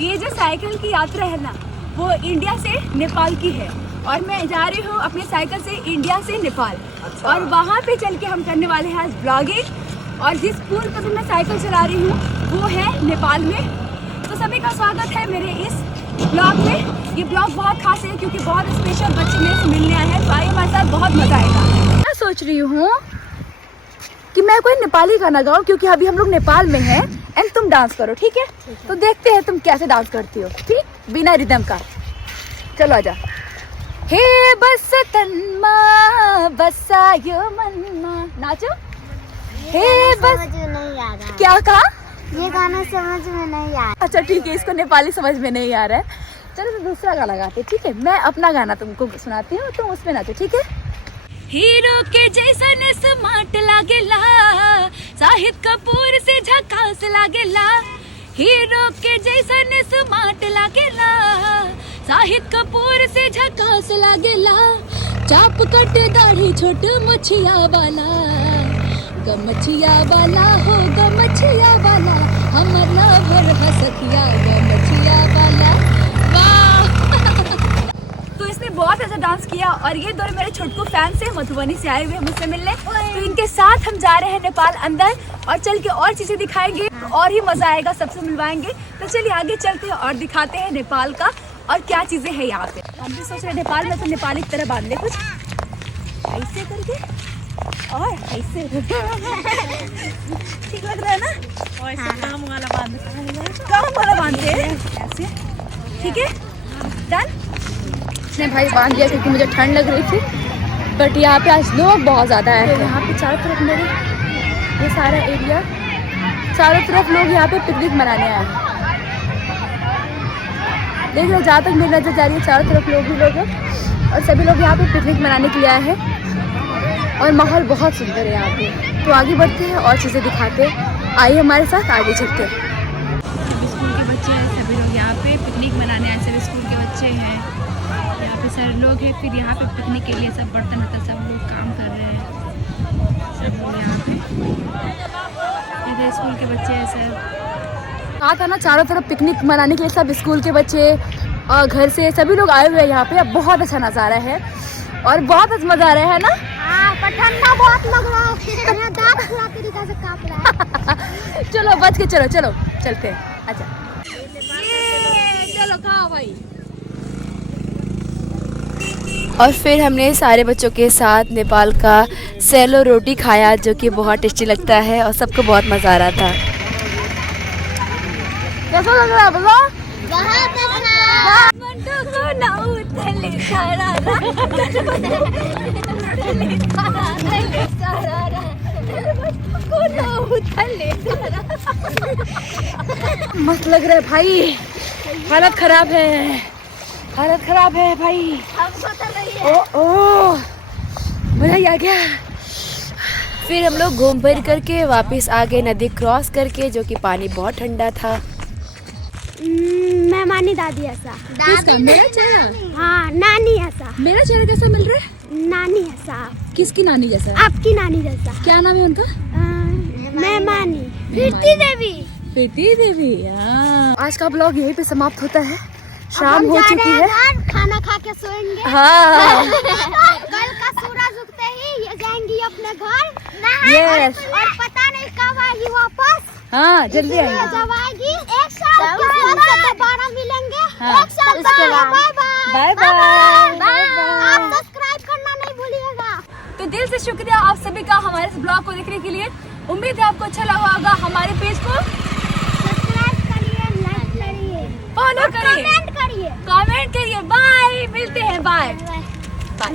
ये जो साइकिल की यात्रा है ना, वो इंडिया से नेपाल की है और मैं जा रही हूँ अपनी साइकिल से इंडिया से नेपाल। अच्छा। और वहाँ पे चल के हम करने वाले हैं आज ब्लॉगिंग। और जिस पुल पर मैं साइकिल चला रही हूँ वो है नेपाल में। तो सभी का स्वागत है मेरे इस ब्लॉग में। ये ब्लॉग बहुत खास है क्योंकि बहुत स्पेशल बच्चे मेरे से मिलने आए हैं, तो आइए हमारे साथ, बहुत मजा आएगा। मैं सोच रही हूँ कि मैं कोई नेपाली गाना गाऊं क्योंकि अभी हम लोग नेपाल में हैं एंड तुम डांस करो, ठीक है? तो देखते हैं तुम कैसे डांस करती हो, ठीक? बिना रिदम का। चलो आजा। हे बस तन्मा बसायो मनमा, नाचो। हे बस नहीं आ रहा, क्या कहा? ये गाना समझ में नहीं आ रहा। अच्छा ठीक है, इसको नेपाली समझ में नहीं आ रहा है। चलो तो दूसरा गाना गाते, ठीक है? मैं अपना गाना तुमको सुनाती हूँ, तुम उसमें नाचो, ठीक है? हीरो के जैसा ने स्मार्ट लागेला, शाहिद कपूर से झकास लागेला। हीरो के जैसा ने स्मार्ट लागेला, शाहिद कपूर से झकास लागेला। चाप कट दाढ़ी छोट मुछिया वाला, गमछिया वाला हो गमछिया वाला, हमारा भर हसखिया गमछिया वाला। तो इसने बहुत अच्छा डांस किया और ये दोनों मेरे छोटकू फैन से मधुबनी से आए हुए हैं मुझसे मिलने। तो इनके साथ हम जा रहे हैं नेपाल अंदर और चल के और चीजें दिखाएंगे और ही मजा आएगा, सबसे मिलवाएंगे। तो चलिए आगे चलते हैं और दिखाते हैं नेपाल का और क्या चीजें हैं यहाँ पे। हम भी सोच रहे हैं नेपाल में तो नेपाली की तरह बांध ले कुछ ऐसे करके और ऐसे ठीक लग रहा है ना? और ऐसे काम वाला बांधते हैं ऐसे, ठीक है? डन। इसने भाई बांध दिया क्योंकि मुझे ठंड लग रही थी, बट यहाँ पे आज लोग बहुत ज़्यादा आए हैं। यहाँ पे चारों तरफ मेरे ये सारा एरिया, चारों तरफ लोग यहाँ पे पिकनिक मनाने आए हैं। देख लो, जहाँ तक मेरी नजर जा रही है चारों तरफ लोग ही लोग हैं और सभी लोग यहाँ पे पिकनिक मनाने के लिए आए हैं और माहौल बहुत सुंदर है यहाँ पे। तो आगे बढ़ते हैं और चीज़ें दिखाते हैं, आइए हमारे साथ आगे चलते हैं। स्कूल के बच्चे हैं, सभी लोग यहाँ पे पिकनिक मनाने आए, सभी स्कूल के बच्चे हैं यहाँ पे, सारे लोग हैं। फिर यहाँ पे पिकनिक के लिए सब बर्तन वर्तन सब लोग काम कर रहे हैं, सब लोग यहाँ पे। इधर स्कूल के बच्चे हैं सब। कहा था ना, चारों तरफ पिकनिक मनाने के लिए सब स्कूल के बच्चे और घर से सभी लोग आए हुए हैं यहाँ पे। अब बहुत अच्छा नज़ारा है और बहुत अच्छा मजा आ रहा है ना? हाँ, पर ठंडा बहुत लग रहा है, मेरा दांत पूरा तरीका से कांप रहा है। चलो बच के चलो, चलो चलते हैं। अच्छा चलो खाओ भाई। और फिर हमने सारे बच्चों के साथ नेपाल का सेलो रोटी खाया जो कि बहुत टेस्टी लगता है और सबको बहुत मज़ा आ रहा था। कैसा लग रहा है बोलो? बहुत अच्छा। मस्त लग रहा है भाई, हालत खराब है, हालत खराब है भाई। ओ मजा ही आ गया। फिर हम लोग घूम फिर करके वापस आ गए नदी क्रॉस करके, जो कि पानी बहुत ठंडा था। मैं मानी दादी ऐसा। किसका? मेरा चेहरा? हाँ, नानी ऐसा। मेरा चेहरा कैसा मिल रहा है? नानी ऐसा। किसकी नानी जैसा? आपकी नानी जैसा। क्या नाम है उनका? मैं मानी प्रीति देवी। प्रीति देवी। हाँ, आज का ब्लॉग यहीं पे समाप्त होता है। शाम हो चुकी है, खाना खा के सोएंगे। हाँ। कल का सूरज उगते ही ये जाएंगी अपने घर। यस। और पता नहीं कब आएगी वापस। हाँ जल्दी आएंगे। जब आएगी 1 साल बाद दोबारा मिलेंगे। हाँ। 1 साल बाद। Bye bye. बाय आप सब्सक्राइब करना नहीं भूलिएगा। तो दिल से शुक्रिया आप सभी का हमारे इस ब्लॉग को देखने के लिए। उम्मीद है आपको अच्छा लगा होगा। हमारे पेज को सब्सक्राइब करिए, लाइक करिए, फॉलो करिए, कमेंट करिए। बाय, मिलते हैं। Bye bye.